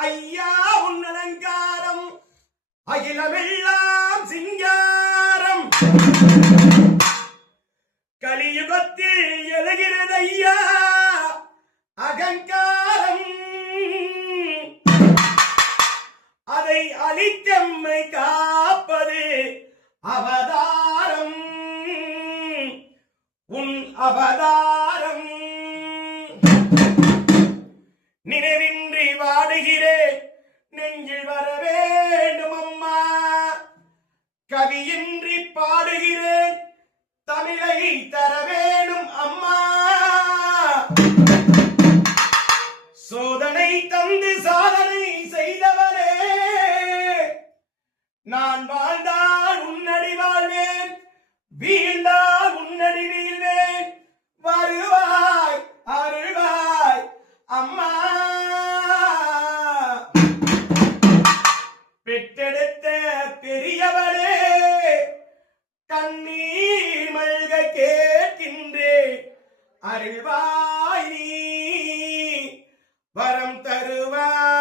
ஐயா உன் அலங்காரம் அகிலமெல்லாம் சிங்காரம் கலியுகத்தில் எழுகிறது ஐயா அகங்காரம் அதை அழித்தம்மை காப்பது அவதாரம் உன் அவதாரம் நினைவின்றி வாடுகிறேன் நெஞ்சில் வர வேண்டும் அம்மா கவியின்றி பாடுகிறேன் தமிழை தர வேண்டும் அம்மா சோதனை தந்து சாதனை செய்தவரே நான் வாழ்ந்தால் உன்னடி வாழ்வேன் வீழ்ந்தால் உன்னடி வீழ்வேன் வருவாய் அருள்வாய் அம்மா பெற்றெடுத்த பெரியவளே கண்ணீர் மல்க கேட்கின்றேன் அருள்வாய் நீ வரம் தருவாய்